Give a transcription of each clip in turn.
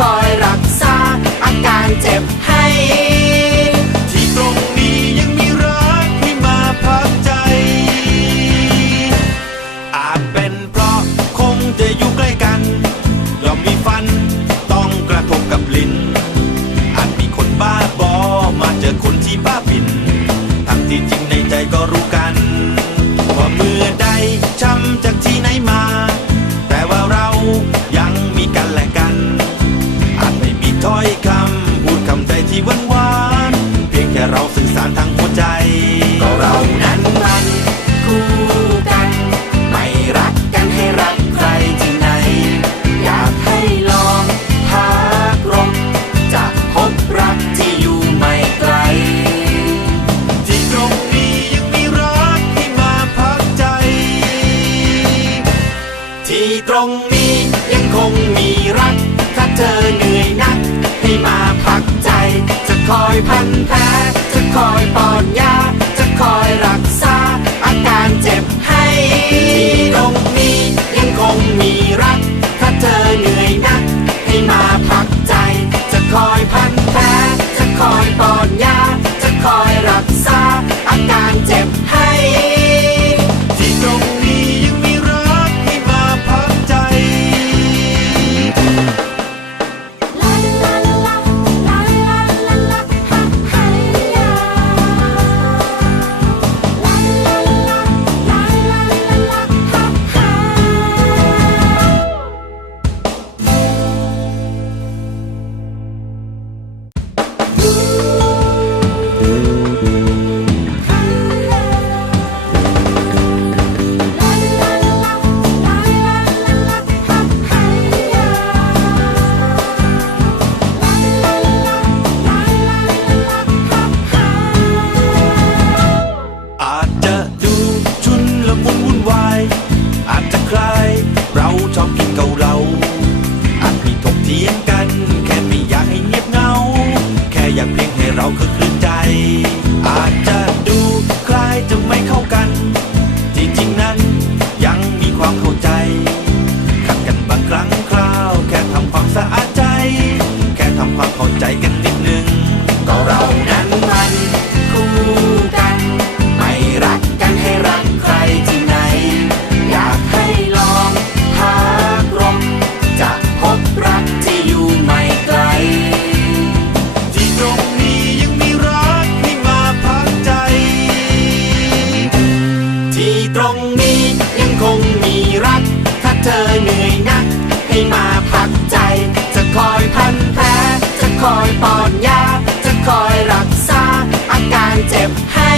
คอยรักษาอาการเจ็บให้ ที่ตรงนี้ยังมีรักให้มาพักใจ อาจเป็นเพราะคงจะอยู่ใกล้กันยอมมีฟันต้องกระทบกับลิ้น อาจมีคนบ้าบอมาเจอคนที่บ้าบิน ทั้งที่จริงในใจก็รู้กัน ว่าเมื่อใดช้ำจากที่ไหนมา ตรงนี้ยังคงมีรัก ถ้าเธอเหนื่อยนัก ให้มาพักใจ จะคอยพันแผลจะคอยปอนยา จะคอยรักษา อาการเจ็บให้ที่ตรงนี้ยังคงมีรัก Bye. ตรงนี้ยังคงมีรัก ถ้าเธอเหนื่อยนัก ให้มาพักใจ จะคอยพันแผลจะคอยป้อนยา จะคอยรักษาอาการเจ็บให้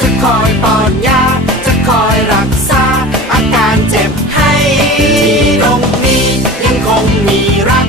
จะคอยป้อนยา จะคอยรักษา อาการเจ็บให้ที่ตรงนี้ยังคงมีรัก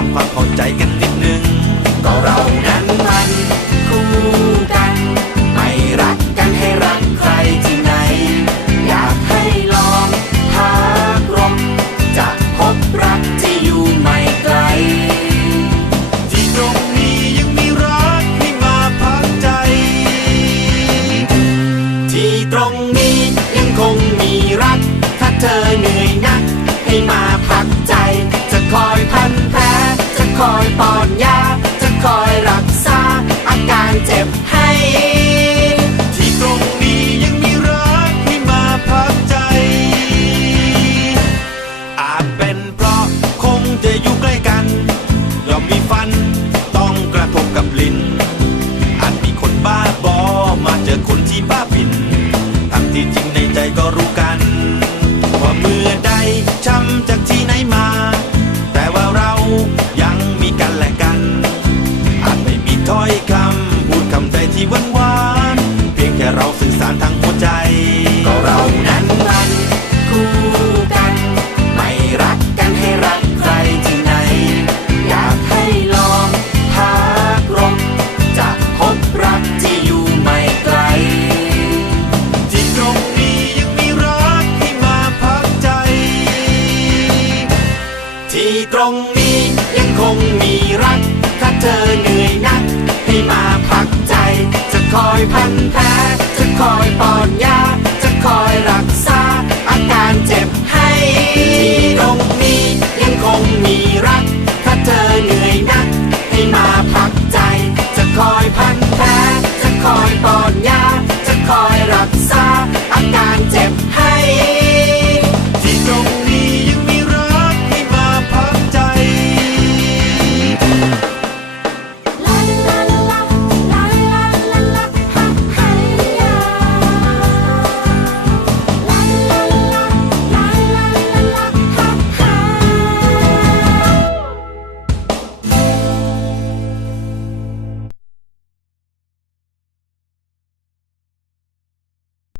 ทำความเข้าใจกันนิดนึง ก็เรานั้นมันคู่กัน คอยพันแผลจะคอยป้อนยา จะคอยรักษา อาการเจ็บให้ที่ตรงนี้ยังคงมีรัก ถ้าเธอเหนื่อยนัก ให้มาพักใจ จะคอยพันแผลจะคอยป้อนยา จะคอยรักษา